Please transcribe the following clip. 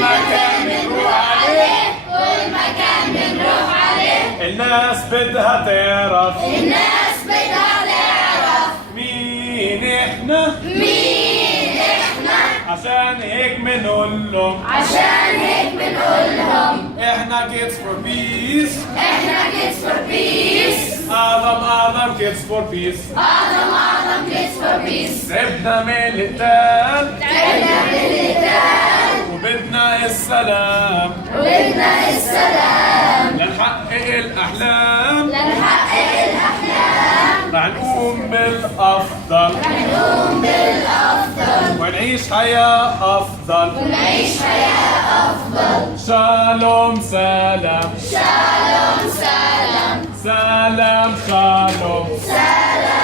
مكان بنروح عليه كل مكان بنروح عليه الناس بدها تعرف الناس بدها تعرف مين احنا مين احنا عشان هيك بنقول لهم عشان هيك بنقول لهم احنا kids for peace احنا kids for peace أعظم kids for peace أعظم kids for peace تعبنا من القتال تعبنا بالقتال وبدنا السلام وبدنا السلام لنحقق الأحلام لنحقق الأحلام رح نقوم بالأفضل نقوم بالأفضل ونعيش حياة أفضل ونعيش حياة أفضل شالوم سلام شالوم سلام سلام شالوم سلام